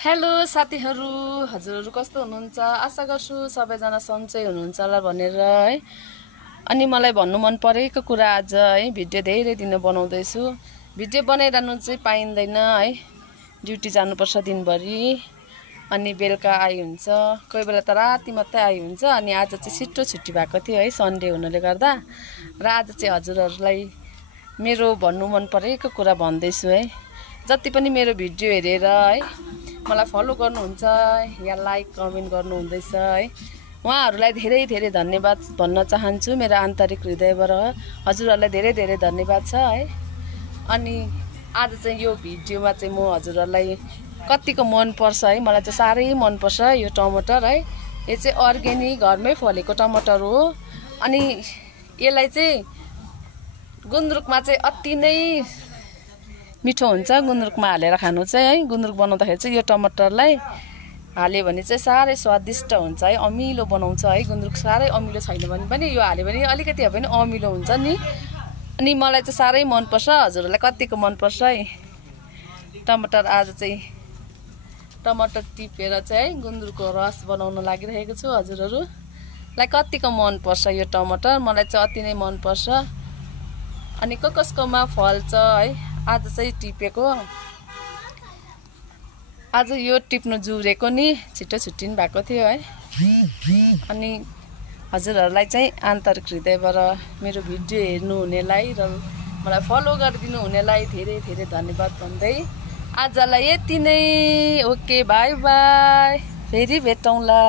Hello साथीहरु, हजुरहरु कस्तो हुनुहुन्छ? आशा गर्छु सबैजना सन्चै हुनुहुन्छ होला भनेर है। अनि मलाई भन्नु मन परेको कुरा आज है भिडियो धेरै दिन बनाउँदै छु। भिडियो बनाइरहनु चाहिँ पाइँदैन है। ड्युटी जानुपर्छ दिनभरि अनि बेलुका आइ हुन्छ। कोही बेला त राति मात्रै आइ हुन्छ। अनि आज चाहिँ छिटो छुट्टी भएको थियो है, सन्डे हुनाले गर्दा। र आज चाहिँ हजुरहरुलाई मेरो भन्नु मन परेको कुरा भन्दै छु है। जति पनि मेरो भिडियो हेरेर है मलाई फलो गर्नुहुन्छ या लाइक कमेन्ट गर्नु हुँदैछ है, उहाँहरूलाई धेरै धेरै धन्यवाद भन्न चाहन्छु मेरो आन्तरिक हृदयबाट। हजुरहरूलाई धेरै धेरै धन्यवाद छ है। अनि आज चाहिँ यो भिडियोमा चाहिँ म हजुरहरूलाई कतिको मन पर्छ है, मलाई चाहिँ साह्रै मन पर्छ यो टमाटर है। यो चाहिँ अर्ग्यानिक घरमै फलेको टमाटर हो। अनि यसलाई चाहिँ गुन्द्रुकमा चाहिँ अति नै मिठो हुन्छ। गुन्द्रुकमा हालेर खानु चाहिँ है, गुन्द्रुक बनाउँदाखेरि चाहिँ यो टमाटरलाई हाल्यो भने चाहिँ साह्रै स्वादिष्ट हुन्छ है, अमिलो बनाउँछ है। गुन्द्रुक साह्रै अमिलो छैन भने पनि यो हाल्यो भने अलिकति भए पनि अमिलो हुन्छ नि। अनि मलाई चाहिँ साह्रै मनपर्छ। हजुरहरूलाई कतिको मनपर्छ है टमाटर? आज चाहिँ टमाटर टिपेर चाहिँ है गुन्द्रुकको रस बनाउन लागिरहेको छु। हजुरहरूलाई कतिको मनपर्छ यो टमाटर? मलाई चाहिँ अति नै मनपर्छ। अनि कसकोमा फल्छ है, आज चाहिँ टिपेको। आज यो टिप्नु जुरेको नि छिटो छुट्टिनु भएको थियो है। अनि हजुरहरूलाई चाहिँ आन्तरिक हृदयबाट मेरो भिडियो हेर्नु हुनेलाई र मलाई फलो गरिदिनु हुनेलाई धेरै धेरै धन्यवाद भन्दै आजलाई यति नै। ओके, बाई बाई, फेरि भेटौँला।